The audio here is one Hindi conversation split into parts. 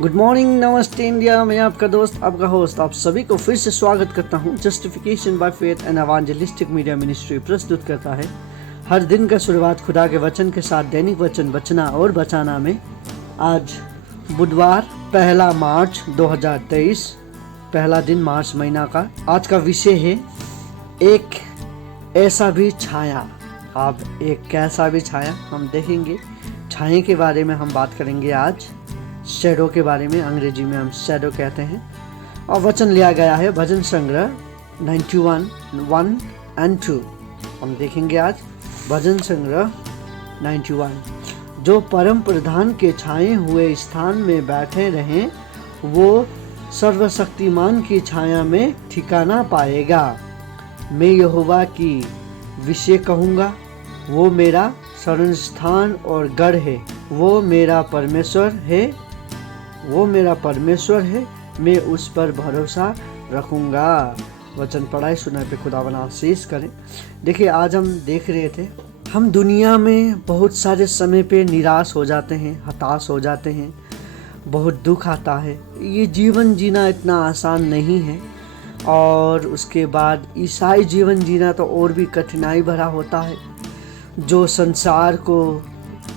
गुड मॉर्निंग, नमस्ते इंडिया। मैं आपका दोस्त, आपका होस्ट, आप सभी को फिर से स्वागत करता हूं। Justification by faith and evangelistic media ministry प्रस्तुत करता है हर दिन का शुरुआत खुदा के वचन के साथ दैनिक वचन बचना और बचाना में। आज बुधवार 1 मार्च 2023, पहला दिन मार्च महीना का। आज का विषय है एक ऐसा भी छाया। आप एक कैसा भी छाया हम देखेंगे। छाया के बारे में हम बात करेंगे आज। शैडो के बारे में, अंग्रेजी में हम शैडो कहते हैं। और वचन लिया गया है भजन संग्रह 91:1 और 2। हम देखेंगे आज भजन संग्रह 91। जो परम प्रधान के छाए हुए स्थान में बैठे रहें वो सर्वशक्तिमान की छाया में ठिकाना पाएगा। मैं यहोवा की विषय कहूँगा, वो मेरा शरण स्थान और गढ़ है, वो मेरा परमेश्वर है, वो मेरा परमेश्वर है, मैं उस पर भरोसा रखूंगा। वचन पढ़ाई सुनाई पे खुदावन आशीष करें। देखिए, आज हम देख रहे थे, हम दुनिया में बहुत सारे समय पे निराश हो जाते हैं, हताश हो जाते हैं, बहुत दुख आता है। ये जीवन जीना इतना आसान नहीं है। और उसके बाद ईसाई जीवन जीना तो और भी कठिनाई भरा होता है। जो संसार को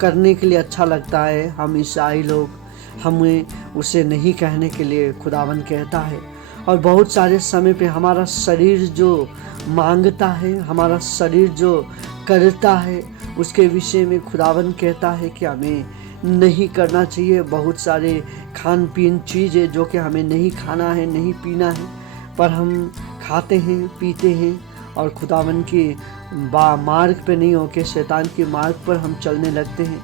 करने के लिए अच्छा लगता है, हम ईसाई लोग, हमें उसे नहीं कहने के लिए खुदावन कहता है। और बहुत सारे समय पे हमारा शरीर जो मांगता है, हमारा शरीर जो करता है, उसके विषय में खुदावन कहता है कि हमें नहीं करना चाहिए। बहुत सारे खान पीन चीज़ें जो कि हमें नहीं खाना है, नहीं पीना है, पर हम खाते हैं, पीते हैं और खुदावन के मार्ग पे नहीं होके शैतान के मार्ग पर हम चलने लगते हैं।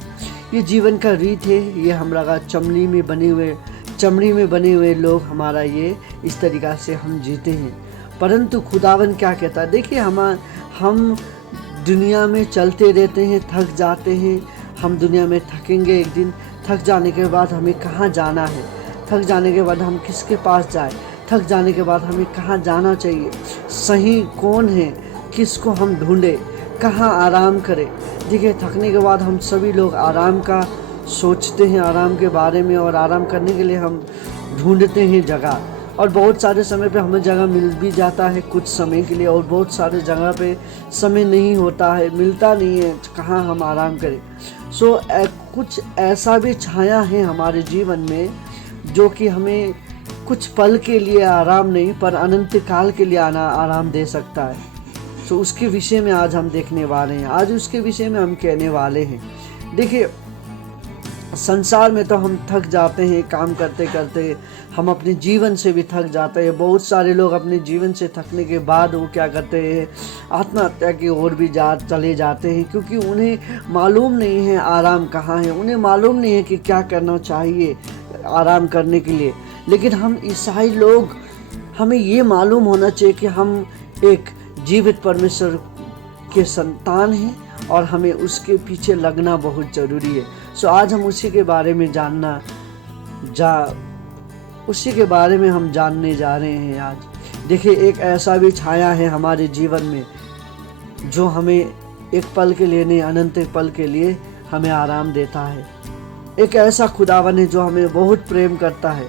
ये जीवन का रीत है। ये हमारा चमड़ी में बने हुए लोग, हमारा ये इस तरीक़ा से हम जीते हैं। परंतु खुदावन क्या कहता है? देखिए, हम दुनिया में चलते रहते हैं, थक जाते हैं। हम दुनिया में थकेंगे एक दिन। थक जाने के बाद हमें कहाँ जाना है? थक जाने के बाद हम किसके पास जाए? थक जाने के बाद हमें कहाँ जाना चाहिए? सही कौन है? किसको हम ढूंढे? कहाँ आराम करें? देखिए, थकने के बाद हम सभी लोग आराम का सोचते हैं, आराम के बारे में, और आराम करने के लिए हम ढूंढते हैं जगह। और बहुत सारे समय पे हमें जगह मिल भी जाता है कुछ समय के लिए, और बहुत सारे जगह पे समय नहीं होता है, मिलता नहीं है कहाँ हम आराम करें। कुछ ऐसा भी छाया है हमारे जीवन में जो कि हमें कुछ पल के लिए आराम नहीं, पर अनंत काल के लिए आराम दे सकता है। उसके विषय में आज हम देखने वाले हैं। आज उसके विषय में हम कहने वाले हैं। देखिए, संसार में तो हम थक जाते हैं, काम करते करते हम अपने जीवन से भी थक जाते हैं। बहुत सारे लोग अपने जीवन से थकने के बाद वो क्या करते हैं? आत्महत्या की ओर भी चले जाते हैं, क्योंकि उन्हें मालूम नहीं है आराम कहाँ है, उन्हें मालूम नहीं है कि क्या करना चाहिए आराम करने के लिए। लेकिन हम ईसाई लोग, हमें ये मालूम होना चाहिए कि हम एक जीवित परमेश्वर के संतान हैं और हमें उसके पीछे लगना बहुत ज़रूरी है। आज हम उसी के बारे में उसी के बारे में हम जानने जा रहे हैं आज। देखिए, एक ऐसा भी छाया है हमारे जीवन में जो हमें एक पल के लिए नहीं, अनंत पल के लिए हमें आराम देता है। एक ऐसा खुदावन है जो हमें बहुत प्रेम करता है।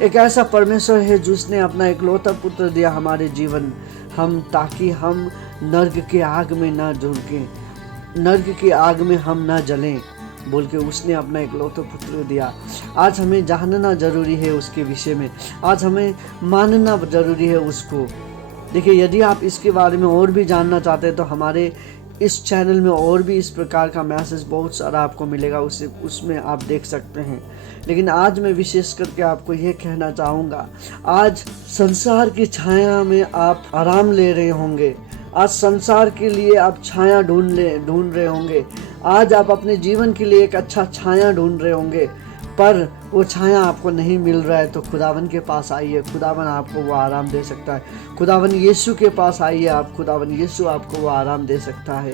एक ऐसा परमेश्वर है जिसने अपना इकलौता पुत्र दिया हमारे जीवन ताकि हम नर्क के आग में ना झुलकें, नर्क की आग में हम ना जलें, बोल के उसने अपना इकलौता पुत्र दिया। आज हमें जानना जरूरी है उसके विषय में, आज हमें मानना जरूरी है उसको। देखिए, यदि आप इसके बारे में और भी जानना चाहते हैं तो हमारे इस चैनल में और भी इस प्रकार का मैसेज बहुत सारा आपको मिलेगा, उसमें आप देख सकते हैं। लेकिन आज मैं विशेष करके आपको यह कहना चाहूँगा, आज संसार की छाया में आप आराम ले रहे होंगे, आज संसार के लिए आप छाया ढूंढ रहे होंगे, आज आप अपने जीवन के लिए एक अच्छा छाया ढूंढ रहे होंगे, पर वो छाया आपको नहीं मिल रहा है तो खुदावन के पास आइए। खुदावन आपको वो आराम दे सकता है। खुदावन यीशु के पास आइए आप, खुदावन यीशु आपको वो आराम दे सकता है।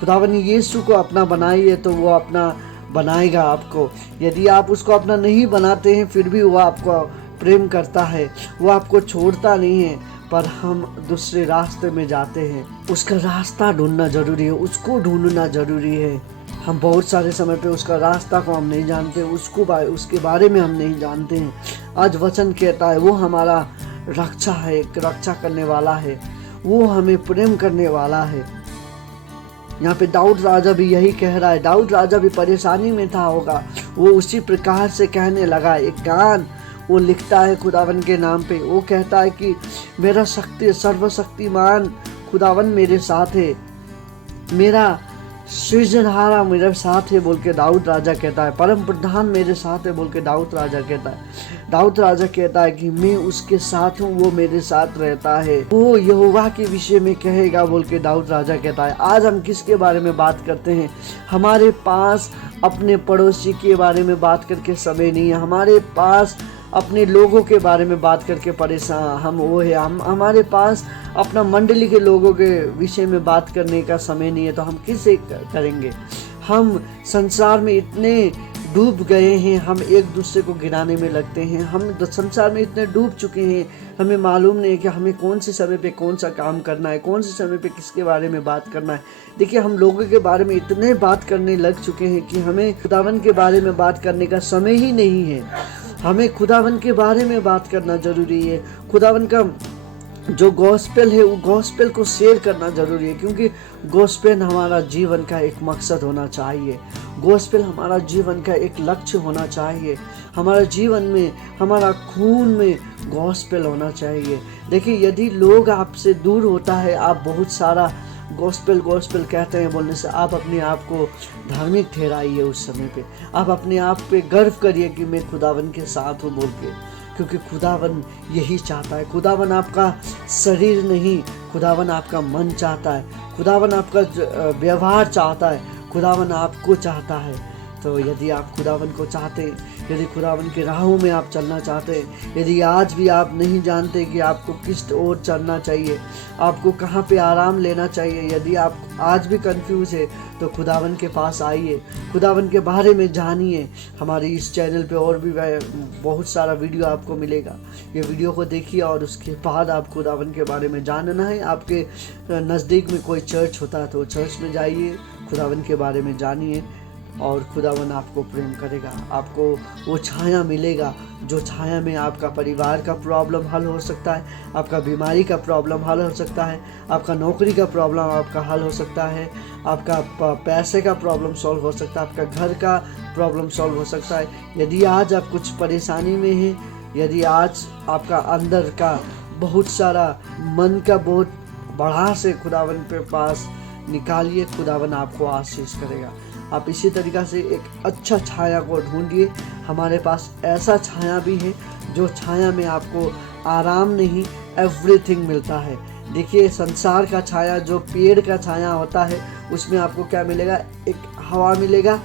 खुदावन यीशु को अपना बनाइए तो वो अपना बनाएगा आपको। यदि आप उसको अपना नहीं बनाते हैं फिर भी वो आपको प्रेम करता है, वो आपको छोड़ता नहीं है। पर हम दूसरे रास्ते में जाते हैं। उसका रास्ता ढूंढना जरूरी है, उसको ढूंढना जरूरी है। हम बहुत सारे समय पे उसका रास्ता को हम नहीं जानते, उसके बारे में हम नहीं जानते हैं। आज वचन कहता है वो हमारा रक्षा है, रक्षा करने वाला है, वो हमें प्रेम करने वाला है। यहाँ पे दाऊद राजा भी यही कह रहा है। दाऊद राजा भी परेशानी में था होगा, वो उसी प्रकार से कहने लगा। एक गान वो लिखता है खुदावन के नाम पे, वो कहता है कि मेरा सर्वशक्तिमान खुदावन मेरे साथ है, मेरा सृजनहारा मेरे साथ है बोल के दाऊद राजा कहता है। परम प्रधान मेरे साथ है बोल के दाऊद राजा कहता है। दाऊद राजा कहता है कि मैं उसके साथ हूँ, वो मेरे साथ रहता है, वो यहोवा के विषय में कहेगा बोल के दाऊद राजा कहता है। आज हम किसके बारे में बात करते हैं? हमारे पास अपने पड़ोसी के बारे में बात करके समय नहीं है, हमारे पास अपने लोगों के बारे में बात करके परेशान हम हमारे पास अपना मंडली के लोगों के विषय में बात करने का समय नहीं है। तो हम किसे करेंगे? हम संसार में इतने डूब गए हैं, हम एक दूसरे को गिराने में लगते हैं। हम संसार में इतने डूब चुके हैं, हमें मालूम नहीं है कि हमें कौन से समय पे कौन सा काम करना है, कौन से समय पे किसके बारे में बात करना है। देखिए, हम लोगों के बारे में इतने बात करने लग चुके हैं कि हमें खुदावन के बारे में बात करने का समय ही नहीं है। हमें खुदावन के बारे में बात करना जरूरी है। खुदावन का जो गॉस्पेल है वो गॉस्पेल को शेयर करना जरूरी है, क्योंकि गॉस्पेल हमारा जीवन का एक मकसद होना चाहिए। गॉस्पेल हमारा जीवन का एक लक्ष्य होना चाहिए। हमारा जीवन में, हमारा खून में गॉस्पेल होना चाहिए। देखिए, यदि लोग आपसे दूर होता है, आप बहुत सारा गॉस्पेल कहते हैं बोलने से, आप अपने आप को धार्मिक ठहराइए। उस समय पे आप अपने आप पे गर्व करिए कि मैं खुदावन के साथ हूँ बोल के, क्योंकि खुदावन यही चाहता है। खुदावन आपका शरीर नहीं, खुदावन आपका मन चाहता है, खुदावन आपका व्यवहार चाहता है, खुदावन आपको चाहता है। तो यदि आप खुदावन को चाहते हैं, यदि खुदावन के राहों में आप चलना चाहते हैं, यदि आज भी आप नहीं जानते कि आपको किस ओर चलना चाहिए, आपको कहाँ पे आराम लेना चाहिए, यदि आप आज भी कंफ्यूज है, तो खुदावन के पास आइए, खुदावन के बारे में जानिए। हमारे इस चैनल पे और भी बहुत सारा वीडियो आपको मिलेगा। ये वीडियो को देखिए और उसके बाद आप खुदावन के बारे में जानना है। आपके नज़दीक में कोई चर्च होता है तो चर्च में जाइए, खुदावन के बारे में जानिए और खुदावन आपको प्रेम करेगा। आपको वो छाया मिलेगा, जो छाया में आपका परिवार का प्रॉब्लम हल हो सकता है, आपका बीमारी का प्रॉब्लम हल हो सकता है, आपका नौकरी का प्रॉब्लम आपका हल हो सकता है, आपका पैसे का प्रॉब्लम सॉल्व हो सकता है, आपका घर का प्रॉब्लम सॉल्व हो सकता है। यदि आज आप कुछ परेशानी में हैं, यदि आज आपका अंदर का बहुत सारा मन का बहुत बढ़ा से खुदावन के पास निकालिए, खुदावन आपको आशीष करेगा। आप इसी तरीक़ा से एक अच्छा छाया को ढूंढिए। हमारे पास ऐसा छाया भी है जो छाया में आपको आराम नहीं, एवरीथिंग मिलता है। देखिए, संसार का छाया, जो पेड़ का छाया होता है, उसमें आपको क्या मिलेगा? एक हवा मिलेगा,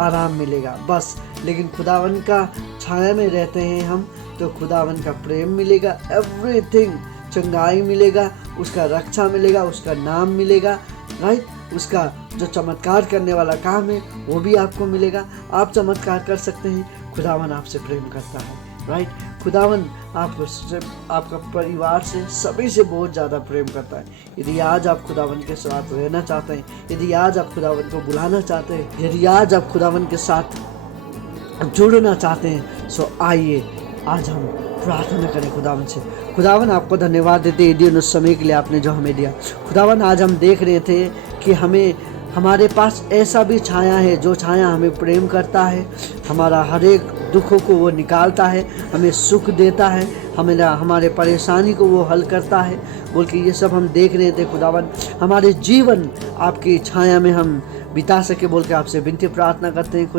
आराम मिलेगा, बस। लेकिन खुदावन का छाया में रहते हैं हम, तो खुदावन का प्रेम मिलेगा, एवरीथिंग, चंगाई मिलेगा, उसका रक्षा मिलेगा, उसका नाम मिलेगा, राइट। उसका जो चमत्कार करने वाला काम है वो भी आपको मिलेगा। आप चमत्कार कर सकते हैं। खुदावन आपसे प्रेम करता है, राइट। खुदावन आपका परिवार से, सभी से बहुत ज़्यादा प्रेम करता है। यदि आज आप खुदावन के साथ रहना चाहते हैं, यदि आज आप खुदावन को बुलाना चाहते हैं, यदि आज आप खुदावन के साथ जुड़ना चाहते हैं, सो आइए आज हम प्रार्थना करें खुदावन से। खुदावन, आपको धन्यवाद देते हैं उस समय के लिए आपने जो हमें दिया। खुदावन, आज हम देख रहे थे कि हमारे पास ऐसा भी छाया है, जो छाया हमें प्रेम करता है, हमारा हर एक दुखों को वो निकालता है, हमें सुख देता है, हमारे परेशानी को वो हल करता है बोल के ये सब हम देख रहे थे। खुदावन, हमारे जीवन आपकी छाया में हम बिता सके बोल के आपसे विनती प्रार्थना करते हैं।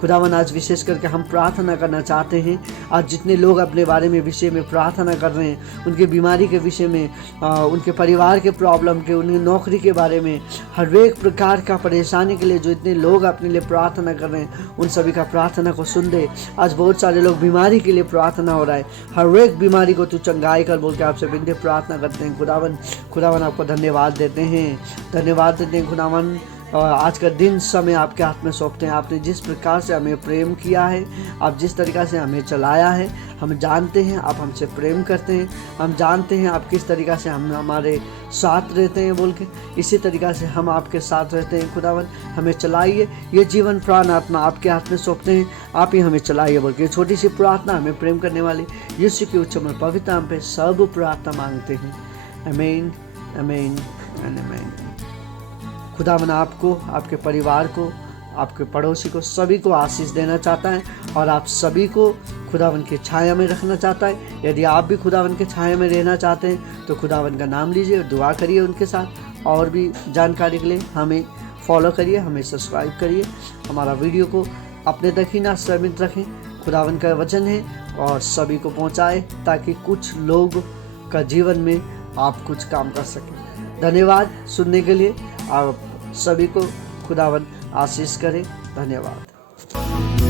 खुदावन, आज विशेष करके हम प्रार्थना करना चाहते हैं। आज जितने लोग अपने बारे में विषय में प्रार्थना कर रहे हैं, उनके बीमारी के विषय में, उनके परिवार के प्रॉब्लम के, उनकी नौकरी के बारे में, हर एक प्रकार का परेशानी के लिए जो इतने लोग अपने लिए प्रार्थना कर रहे हैं, उन सभी का प्रार्थना को सुन दे। आज बहुत सारे लोग बीमारी के लिए प्रार्थना हो रहा है, हर एक बीमारी को तू चंगाई कर बोल के आपसे विनती प्रार्थना करते हैं। खुदावन, आपको धन्यवाद देते हैं, खुदावन। और आज का दिन समय आपके हाथ में सौंपते हैं। आपने जिस प्रकार से हमें प्रेम किया है, आप जिस तरीक़ा से हमें चलाया है, हम जानते हैं आप हमसे प्रेम करते हैं। हम जानते हैं आप किस तरीक़ा से हम हमारे साथ रहते हैं बोल के, इसी तरीक़ा से हम आपके साथ रहते हैं। खुदावन हमें चलाइए, ये जीवन प्राण आत्मा आपके हाथ में सौंपते हैं, आप ही हमें चलाइए बोल के छोटी सी प्रार्थना हमें प्रेम करने वाले यीशु के उच्च में पवित्र नाम पे सब प्रार्थना मांगते हैं। आमीन, आमीन एंड आमीन। खुदावन आपको, आपके परिवार को, आपके पड़ोसी को, सभी को आशीष देना चाहता है और आप सभी को खुदावन की छाया में रखना चाहता है। यदि आप भी खुदावन के छाया में रहना चाहते हैं तो खुदावन का नाम लीजिए, दुआ करिए उनके साथ। और भी जानकारी के लिए हमें फॉलो करिए, हमें सब्सक्राइब करिए, हमारा वीडियो को अपने तक ही ना सीमित रखें। खुदावन का वचन है और सभी को पहुंचाए ताकि कुछ लोग का जीवन में आप कुछ काम कर सकें। धन्यवाद सुनने के लिए। आप सभी को खुदावन आशीष करे। धन्यवाद।